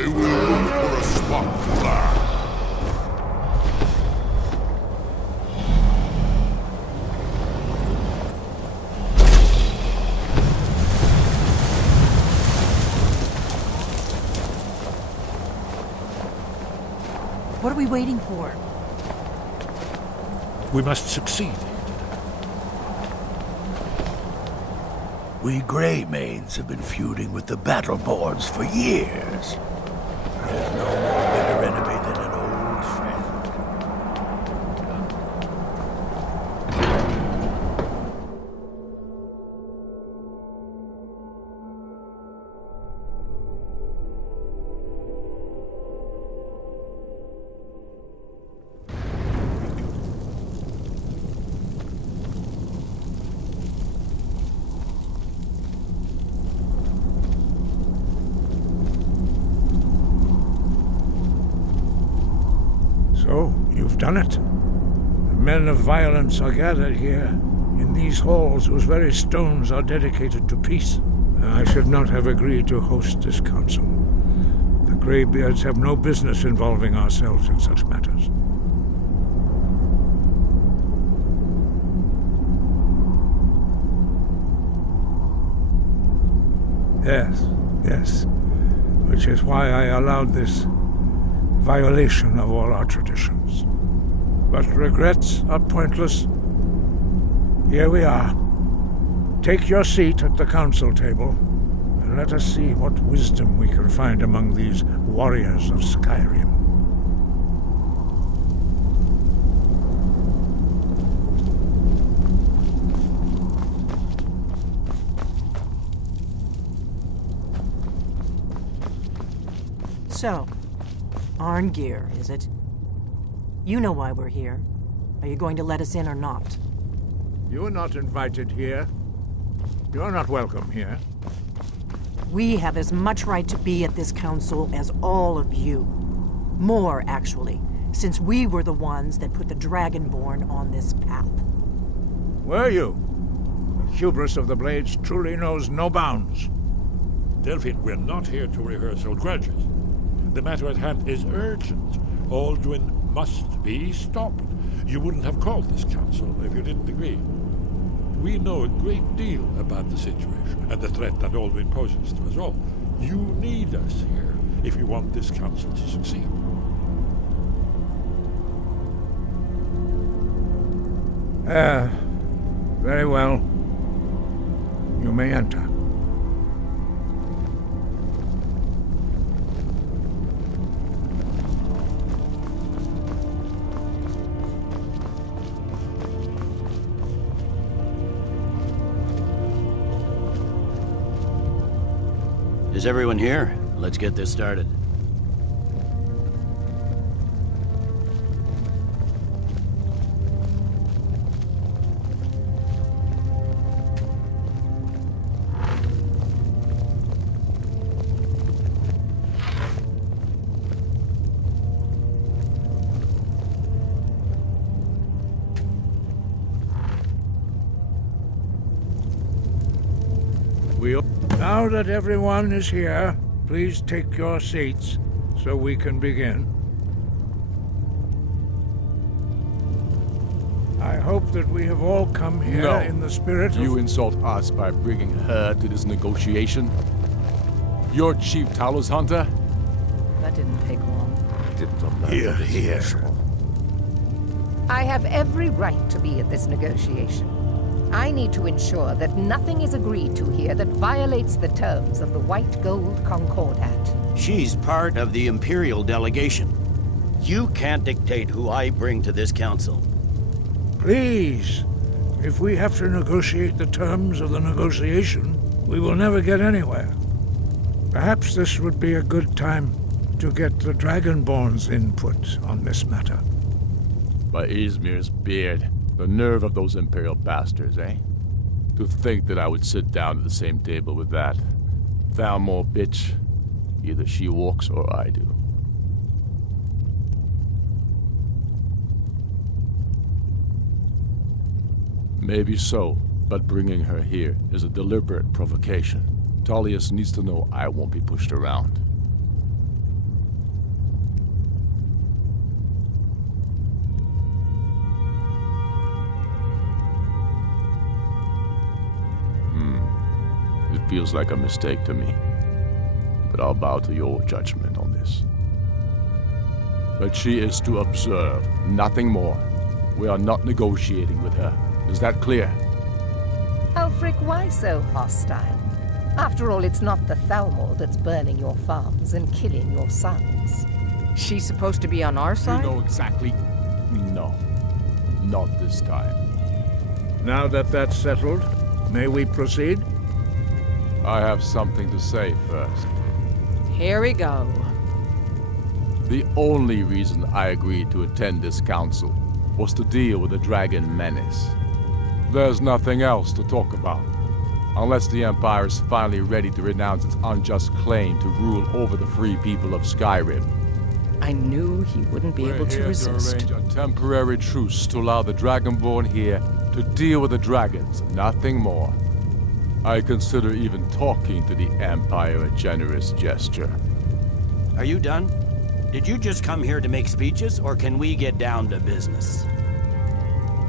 I will look for a spot to land. What are we waiting for? We must succeed. We Greymaids have been feuding with the Battleborns for years. There's no more bitter enemy than an old friend. So, you've done it. The men of violence are gathered here, in these halls whose very stones are dedicated to peace. I should not have agreed to host this council. The Greybeards have no business involving ourselves in such matters. Yes. Which is why I allowed this violation of all our traditions. But regrets are pointless. Here we are. Take your seat at the council table, and let us see what wisdom we can find among these warriors of Skyrim. So, Arngeir, is it? You know why we're here. Are you going to let us in or not? You're not invited here. You're not welcome here. We have as much right to be at this council as all of you. More, actually, since we were the ones that put the Dragonborn on this path. Were you? The hubris of the Blades truly knows no bounds. Delphine, we're not here to rehearse old grudges. The matter at hand is urgent. Alduin must be stopped. You wouldn't have called this council if you didn't agree. We know a great deal about the situation and the threat that Alduin poses to us all. You need us here if you want this council to succeed. Very well. You may enter. Is everyone here? Let's get this started. Now that everyone is here, please take your seats so we can begin. I hope that we have all come here in the spirit of... You insult us by bringing her to this negotiation? You're Chief Talos Hunter? That didn't take long. Here. I have every right to be at this negotiation. I need to ensure that nothing is agreed to here that violates the terms of the White Gold Concordat. She's part of the Imperial delegation. You can't dictate who I bring to this council. Please, if we have to negotiate the terms of the negotiation, we will never get anywhere. Perhaps this would be a good time to get the Dragonborn's input on this matter. By Izmir's beard. The nerve of those Imperial bastards, eh? To think that I would sit down at the same table with that. Thalmor bitch. Either she walks or I do. Maybe so, but bringing her here is a deliberate provocation. Tullius needs to know I won't be pushed around. feels like a mistake to me. But I'll bow to your judgment on this. But she is to observe, nothing more. We are not negotiating with her. Is that clear? Ulfric, why so hostile? After all, it's not the Thalmor that's burning your farms and killing your sons. She's supposed to be on our You side? know exactly... No. Not this time. Now that that's settled, may we proceed? I have something to say first. Here we go. The only reason I agreed to attend this council was to deal with the dragon menace. There's nothing else to talk about. Unless the Empire is finally ready to renounce its unjust claim to rule over the free people of Skyrim. I knew he wouldn't be able to resist. We're here to arrange a temporary truce to allow the Dragonborn here to deal with the dragons, nothing more. I consider even talking to the Empire a generous gesture. Are you done? Did you just come here to make speeches, or can we get down to business?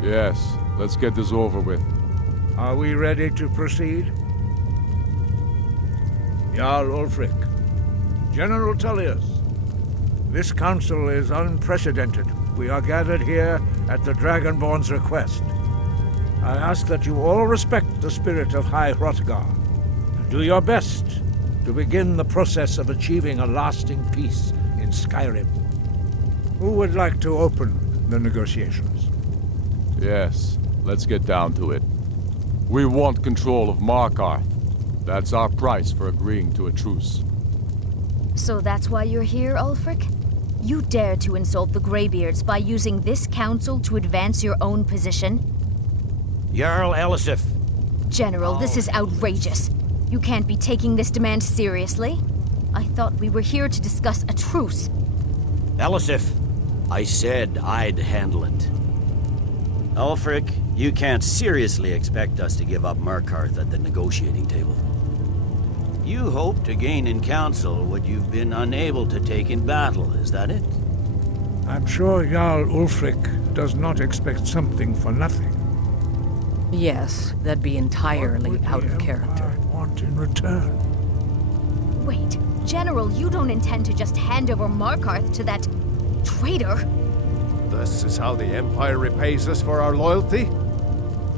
Yes, let's get this over with. Are we ready to proceed? Jarl Ulfric, General Tullius, this council is unprecedented. We are gathered here at the Dragonborn's request. I ask that you all respect the spirit of High Hrothgar, and do your best to begin the process of achieving a lasting peace in Skyrim. Who would like to open the negotiations? Yes, let's get down to it. We want control of Markarth. That's our price for agreeing to a truce. So that's why you're here, Ulfric? You dare to insult the Greybeards by using this council to advance your own position? Jarl Elisif. General, this is outrageous. You can't be taking this demand seriously. I thought we were here to discuss a truce. Elisif, I said I'd handle it. Ulfric, you can't seriously expect us to give up Markarth at the negotiating table. You hope to gain in council what you've been unable to take in battle, is that it? I'm sure Jarl Ulfric does not expect something for nothing. Yes, that'd be entirely What would out the of character. Empire want in return? Wait, General, you don't intend to just hand over Markarth to that traitor? This is how the Empire repays us for our loyalty?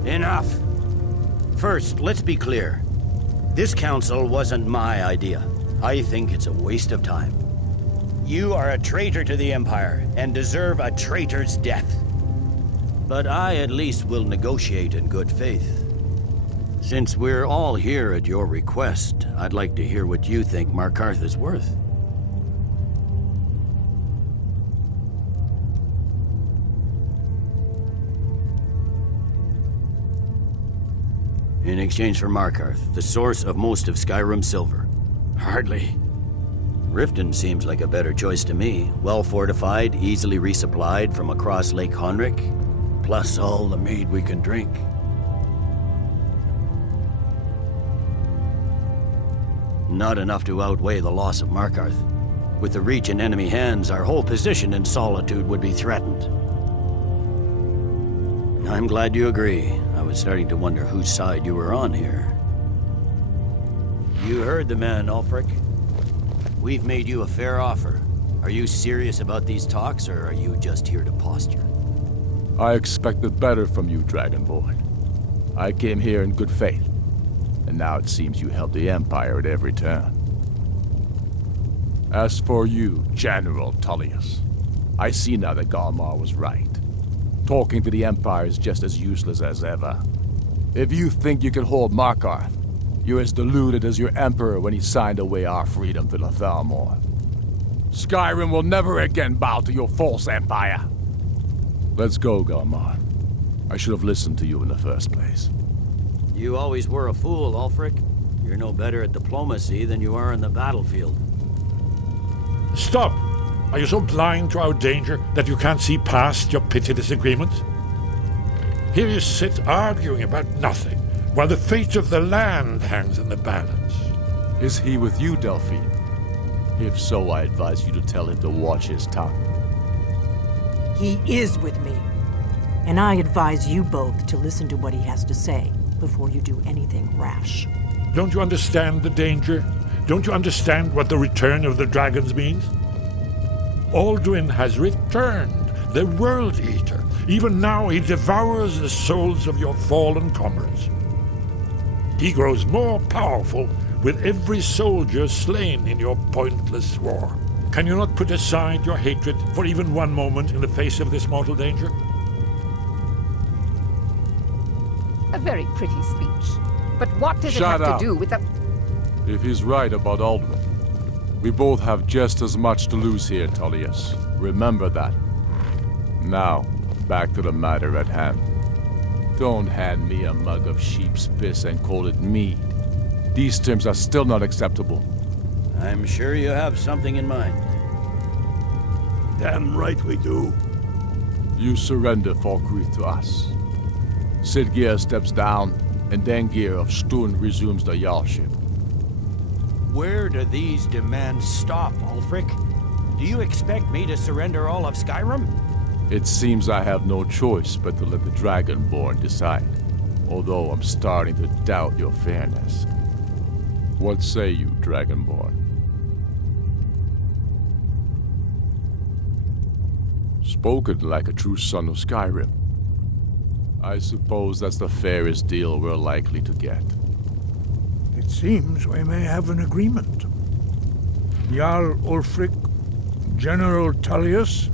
Enough. First, let's be clear. This council wasn't my idea. I think it's a waste of time. You are a traitor to the Empire and deserve a traitor's death. But I at least will negotiate in good faith. Since we're all here at your request, I'd like to hear what you think Markarth is worth. In exchange for Markarth, the source of most of Skyrim's silver. Hardly. Riften seems like a better choice to me. Well fortified, easily resupplied from across Lake Honric, plus all the mead we can drink. Not enough to outweigh the loss of Markarth. With the Reach in enemy hands, our whole position in Solitude would be threatened. I'm glad you agree. I was starting to wonder whose side you were on here. You heard the man, Ulfric. We've made you a fair offer. Are you serious about these talks, or are you just here to posture? I expected better from you, Dragonborn. I came here in good faith, and now it seems you help the Empire at every turn. As for you, General Tullius, I see now that Galmar was right. Talking to the Empire is just as useless as ever. If you think you can hold Markarth, you're as deluded as your Emperor when he signed away our freedom to the Thalmor. Skyrim will never again bow to your false empire. Let's go, Galmar. I should have listened to you in the first place. You always were a fool, Ulfric. You're no better at diplomacy than you are in the battlefield. Stop! Are you so blind to our danger that you can't see past your petty disagreements? Here you sit arguing about nothing, while the fate of the land hangs in the balance. Is he with you, Delphine? If so, I advise you to tell him to watch his tongue. He is with me. And I advise you both to listen to what he has to say before you do anything rash. Don't you understand the danger? Don't you understand what the return of the dragons means? Alduin has returned, the World Eater. Even now he devours the souls of your fallen comrades. He grows more powerful with every soldier slain in your pointless war. Can you not put aside your hatred for even one moment in the face of this mortal danger? A very pretty speech. But what does it Shut have up. to do with the... If he's right about Alduin, we both have just as much to lose here, Tullius. Remember that. Now, back to the matter at hand. Don't hand me a mug of sheep's piss and call it mead. These terms are still not acceptable. I'm sure you have something in mind. Damn right we do. You surrender Falkreath to us. Sidgeir steps down, and Dengir of Stun resumes the Jarlship. Where do these demands stop, Ulfric? Do you expect me to surrender all of Skyrim? It seems I have no choice but to let the Dragonborn decide, although I'm starting to doubt your fairness. What say you, Dragonborn? Spoken like a true son of Skyrim. I suppose that's the fairest deal we're likely to get. It seems we may have an agreement. Jarl Ulfric, General Tullius,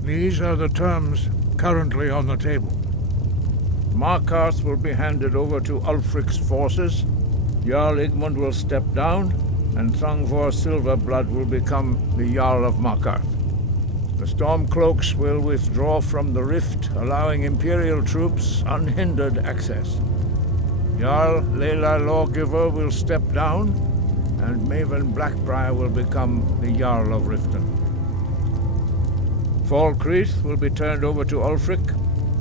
these are the terms currently on the table. Markarth will be handed over to Ulfric's forces, Jarl Igmund will step down, and Thangvor Silverblood will become the Jarl of Markarth. The Stormcloaks will withdraw from the rift, allowing Imperial troops unhindered access. Jarl Leila Lawgiver will step down, and Maven Blackbriar will become the Jarl of Riften. Falkreath will be turned over to Ulfric,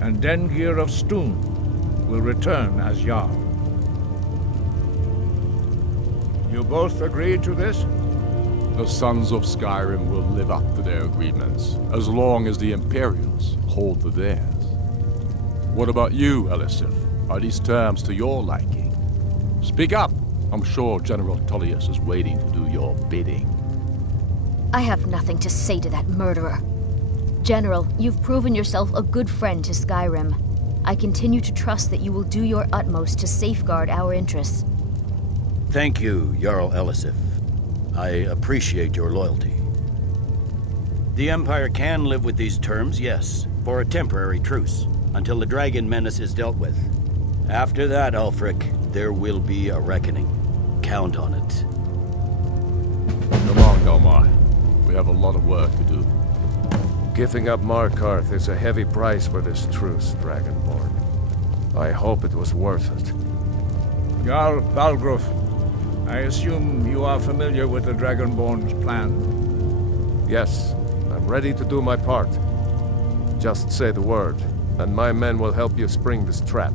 and Dengir of Stun will return as Jarl. You both agree to this? The Sons of Skyrim will live up to their agreements, as long as the Imperials hold to theirs. What about you, Elisif? Are these terms to your liking? Speak up! I'm sure General Tullius is waiting to do your bidding. I have nothing to say to that murderer. General, you've proven yourself a good friend to Skyrim. I continue to trust that you will do your utmost to safeguard our interests. Thank you, Jarl Elisif. I appreciate your loyalty. The Empire can live with these terms, yes, for a temporary truce, until the dragon menace is dealt with. After that, Ulfric, there will be a reckoning. Count on it. Come on, Galmar. We have a lot of work to do. Giving up Markarth is a heavy price for this truce, Dragonborn. I hope it was worth it. Jarl Balgruuf, I assume you are familiar with the Dragonborn's plan? Yes, I'm ready to do my part. Just say the word, and my men will help you spring this trap.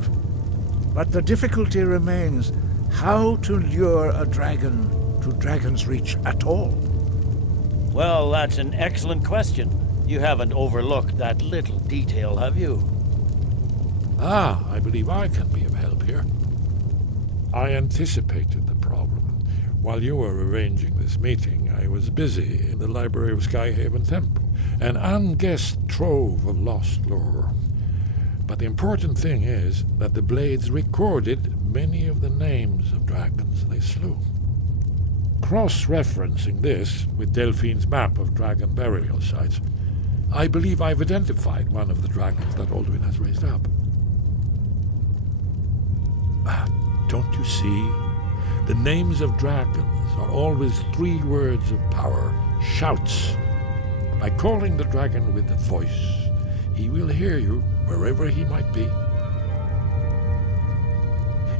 But the difficulty remains how to lure a dragon to Dragon's Reach at all. Well, that's an excellent question. You haven't overlooked that little detail, have you? Ah, I believe I can be of help here. I anticipated the problem. While you were arranging this meeting, I was busy in the library of Skyhaven Temple, an unguessed trove of lost lore. But the important thing is that the Blades recorded many of the names of dragons they slew. Cross-referencing this with Delphine's map of dragon burial sites, I believe I've identified one of the dragons that Alduin has raised up. Don't you see? The names of dragons are always 3 words of power, shouts. By calling the dragon with a voice, he will hear you wherever he might be.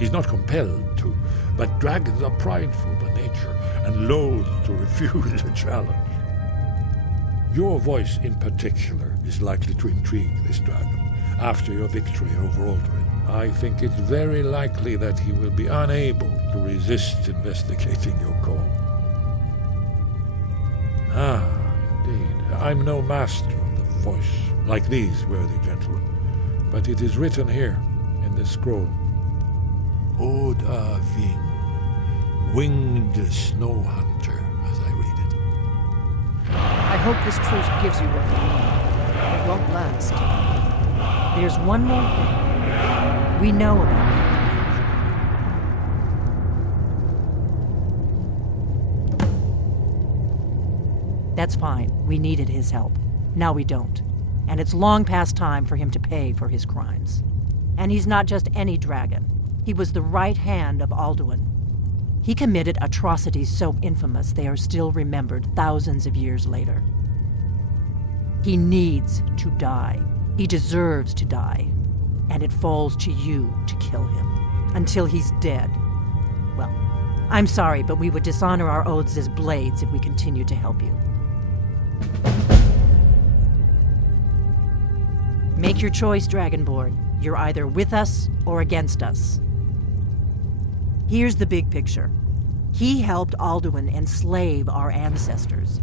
He's not compelled to, but dragons are prideful by nature and loath to refuse a challenge. Your voice in particular is likely to intrigue this dragon after your victory over Alduin. I think it's very likely that he will be unable to resist investigating your call. Ah, indeed. I'm no master of the voice, like these worthy gentlemen, but it is written here in this scroll. Odavin, winged snow hunter, as I read it. I hope this truce gives you what you need. It won't last. There's one more thing. We know about it. That's fine. We needed his help. Now we don't. And it's long past time for him to pay for his crimes. And he's not just any dragon. He was the right hand of Alduin. He committed atrocities so infamous they are still remembered thousands of years later. He needs to die. He deserves to die. And it falls to you to kill him. Until he's dead. Well, I'm sorry, but we would dishonor our oaths as blades if we continued to help you. Make your choice, Dragonborn. You're either with us or against us. Here's the big picture. He helped Alduin enslave our ancestors.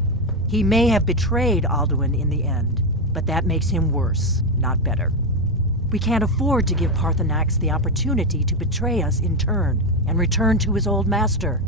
He may have betrayed Alduin in the end, but that makes him worse, not better. We can't afford to give Parthenax the opportunity to betray us in turn and return to his old master.